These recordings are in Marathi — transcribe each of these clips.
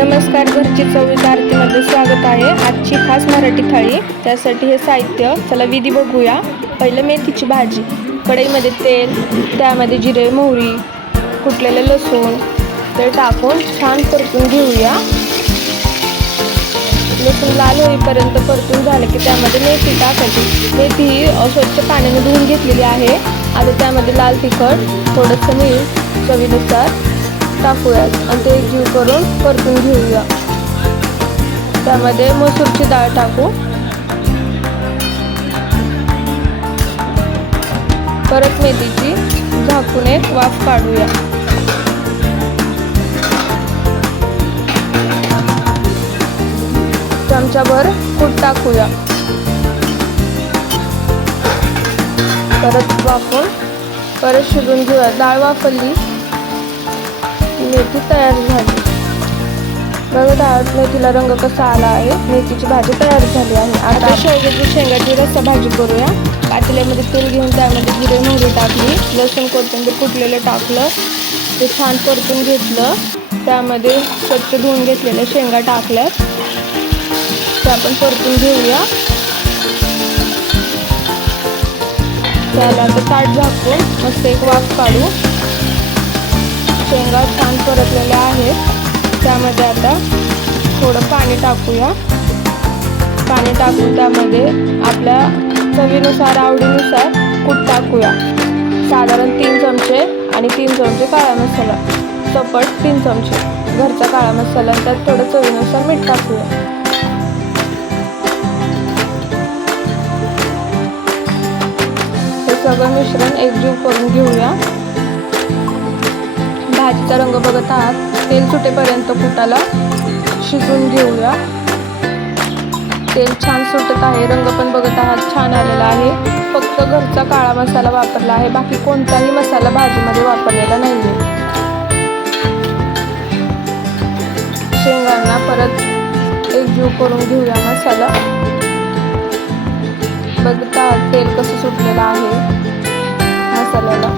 नमस्कार, घरची चवीत आरतीमध्ये स्वागत आहे। आजची खास मराठी थाळी, त्यासाठी हे साहित्य चला विधी बघूया। पहिलं मेथीची भाजी, कढईमध्ये तेल, त्यामध्ये जिरे मोहरी कुटलेले लसूण ते टाकून छान परतून घेऊया। लसूण लाल होईपर्यंत परतून झालं की त्यामध्ये मेथी टाकायची। मेथी ही स्वच्छ पाण्याने धुवून घेतलेली आहे। आता त्यामध्ये लाल तिखट, थोडंसं मीठ चवीनुसार टाकूया आणि ते एकजीव करून परतून घेऊया। त्यामध्ये मसूरची डाळ टाकू, परत मेथीची झाकून एक वाफ काढूया। चमचाभर कूट टाकूया, परत वाफून परत शिजवून घेऊया। डाळ वाफरली, मेथी तयार झाली। बघा डाळ मेथीला रंग कसा आला आहे। मेथीची भाजी तयार झाली आहे। आता शेंगाची रस्सा भाजी करूया। पातेल्यामध्ये तेल घेऊन त्यामध्ये जिरे मोहरी टाकली, लसूण कोथिंबीर कुटलेलं टाकलं, ते छान परतून घेतलं। त्यामध्ये स्वच्छ धुवून घेतलेल्या शेंगा टाकल्यात, त्या आपण परतून घेऊया। त्याला आता ताट झाकून मस्त एक वाफ काढू। शेंगा छान परतलेल्या आहेत, त्यामध्ये आता थोडं पाणी टाकूया। पाणी टाकून त्यामध्ये आपल्या चवीनुसार आवडीनुसार कूट टाकूया। साधारण 3 चमचे आणि 3 चमचे काळा मसाला, चपट 3 चमचे घरचा काळा मसाला, त्यात थोडं चवीनुसार मीठ टाकूया। हे सगळं मिश्रण एकजीव करून घेऊया। भाजीचा रंग बघत आहात, तेल सुटेपर्यंत कुटाला शिजवून घेऊया। तेल छान सुटत आहे, रंग पण बघत आहात छान आलेला आहे। फक्त घरचा काळा मसाला वापरला आहे, बाकी कोणताही मसाला भाजीमध्ये वापरलेला नाहीये। शेंगांना परत एकजीव करून घेऊया मसाला। बघत आहात तेल कसं सुटलेलं आहे मसाल्याला,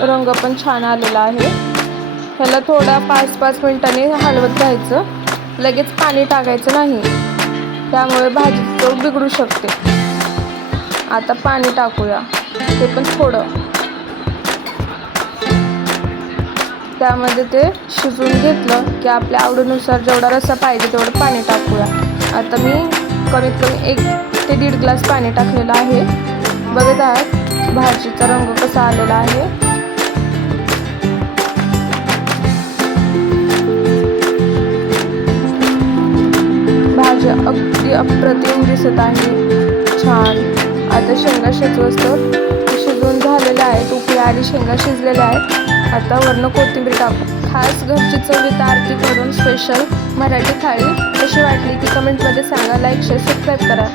रंग पण छान आलेला आहे। ह्याला थोडा 5-5 मिनिटांनी हलवत राहायचं, लगेच पाणी टाकायचं नाही, त्यामुळे भाजी चव बिघडू शकते। आता पाणी टाकूया, ते पण थोडं, त्यामध्ये ते शिजवून घेतलं की आपल्या आवडीनुसार जेवढा रस्सा पाहिजे तेवढं पाणी टाकूया। आता मी कमीत कमी 1 ते 1.5 ग्लास पाणी टाकलेलं आहे। बघत आहात भाजीचा रंग कसा आलेला आहे। भाजी अगदी अप्रतिम दिसत आहे, छान। आता शेंगा शिजवून झालेल्या आहेत, उकळी आली, शेंगा शिजलेल्या आहेत। आता वरनं कोथिंबीर टाकू। खास घरची चवीत आरती करून स्पेशल मराठी थाळी कशी वाटली ती कमेंटमध्ये सांगा। लाईक शेअर सबस्क्राईब करा।